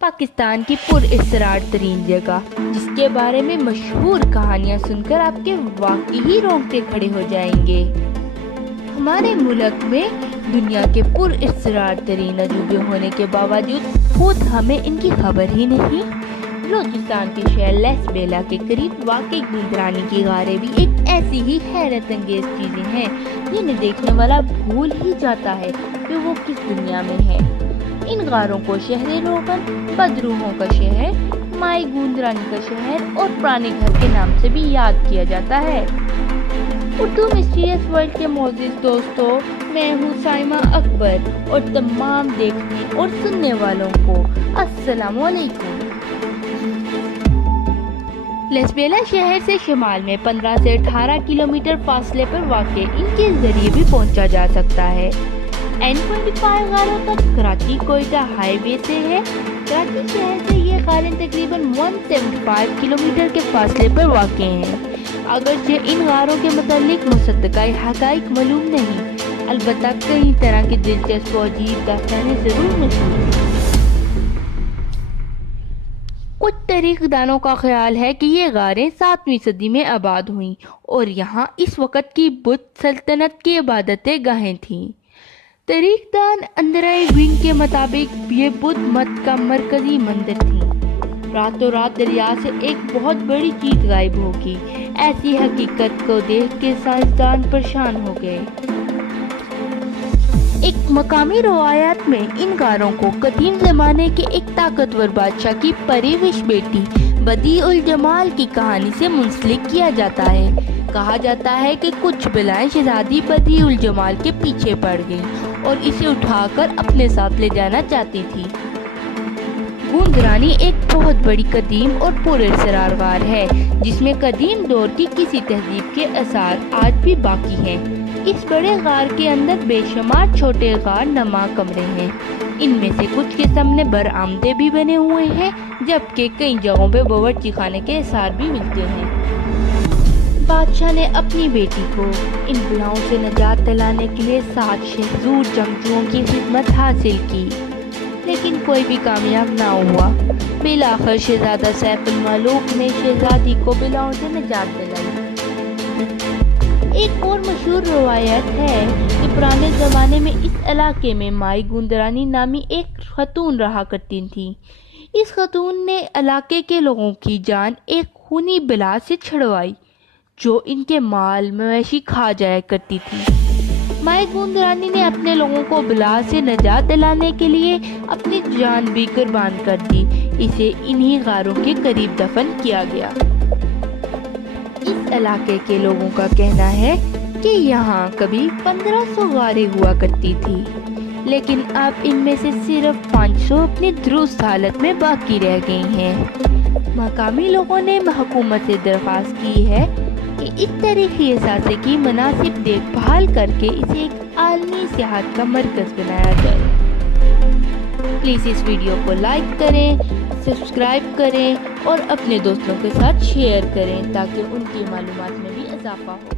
پاکستان کی پر اسرار ترین جگہ جس کے بارے میں مشہور کہانیاں سن کر آپ کے واقعی رونگٹے کھڑے ہو جائیں گے۔ ہمارے ملک میں دنیا کے پر اسرار ترین عجوبے ہونے کے باوجود خود ہمیں ان کی خبر ہی نہیں۔ بلوچستان کے شہر لیس بیلا کے قریب واقع گندرانی کی غاریں بھی ایک ایسی ہی حیرت انگیز چیزیں ہیں جنہیں دیکھنے والا بھول ہی جاتا ہے کہ وہ کس دنیا میں ہے۔ ان غاروں کو شہر روغن، بدروحوں کا شہر، مائی گندرانی کا شہر اور پرانے گھر کے نام سے بھی یاد کیا جاتا ہے۔ اردو مسٹیریس ورلڈ کے معزز دوستو، میں ہوں سائمہ اکبر اور تمام دیکھنے اور سننے والوں کو السلام علیکم۔ لیس بیلا شہر سے شمال میں 15 سے 18 کلومیٹر فاصلے پر واقع ان کے ذریعے بھی پہنچا جا سکتا ہے۔ N25 غاروں تک کراچی کوئٹہ ہائی وے سے ہے۔ کراچی شہر سے یہ غاریں تقریباً 175 کلومیٹر کے فاصلے پر واقع ہیں۔ اگرچہ ان غاروں کے متعلق مصدقہ حقائق معلوم نہیں، البتہ کئی طرح کی دلچسپ و عجیب داستانیں ضرور مشہور ہیں۔ کچھ تاریخ دانوں کا خیال ہے کہ یہ غاریں 7ویں صدی میں آباد ہوئیں اور یہاں اس وقت کی بت سلطنت کی عبادت گاہیں تھیں۔ تاریخ دان اندرے ونگ کے مطابق یہ بدھ مت کا مرکزی مندر تھی۔ راتوں رات دریا سے ایک بہت بڑی چیز غائب ہوگی، ایسی حقیقت کو دیکھ کے سائنسدان پریشان ہو گئے۔ ایک مقامی روایات میں ان غاروں کو قدیم زمانے کے ایک طاقتور بادشاہ کی پرورش بیٹی بدیع الجمال کی کہانی سے منسلک کیا جاتا ہے۔ کہا جاتا ہے کہ کچھ بلائیں شہزادی بدیع الجمال کے پیچھے پڑ گئیں اور اسے اٹھا کر اپنے ساتھ لے جانا چاہتی تھی۔ گندرانی ایک بہت بڑی قدیم اور پر اسرار غار ہے جس میں قدیم دور کی کسی تہذیب کے آثار آج بھی باقی ہیں۔ اس بڑے غار کے اندر بے شمار چھوٹے غار نما کمرے ہیں۔ ان میں سے کچھ کے سامنے برآمدے بھی بنے ہوئے ہیں، جبکہ کئی جگہوں پہ باورچی خانے کے آثار بھی ملتے ہیں۔ بادشاہ نے اپنی بیٹی کو ان بلاؤں سے نجات دلانے کے لیے 7 شہزور جنگجوؤں کی خدمت حاصل کی، لیکن کوئی بھی کامیاب نہ ہوا۔ بالآخر شہزادہ سیف الملوک نے شہزادی کو بلاؤں سے نجات دلائی۔ ایک اور مشہور روایت ہے کہ پرانے زمانے میں اس علاقے میں مائی گندرانی نامی ایک خاتون رہا کرتی تھی۔ اس خاتون نے علاقے کے لوگوں کی جان ایک خونی بلا سے چھڑوائی جو ان کے مال مویشی کھا جایا کرتی تھی۔ مائی گندرانی نے اپنے لوگوں کو بلا سے نجات دلانے کے لیے اپنی جان بھی قربان کر دی۔ اسے انہی غاروں کے قریب دفن کیا گیا۔ اس علاقے کے لوگوں کا کہنا ہے کہ یہاں کبھی 1500 غاریں ہوا کرتی تھی، لیکن اب ان میں سے صرف 500 اپنی درست حالت میں باقی رہ گئی ہیں۔ مقامی لوگوں نے حکومت سے درخواست کی ہے کہ اس تاریخی اثاثے کی مناسب دیکھ بھال کر کے اسے ایک عالمی سیاحت کا مرکز بنایا جائے۔ پلیز اس ویڈیو کو لائک کریں، سبسکرائب کریں اور اپنے دوستوں کے ساتھ شیئر کریں تاکہ ان کی معلومات میں بھی اضافہ ہو۔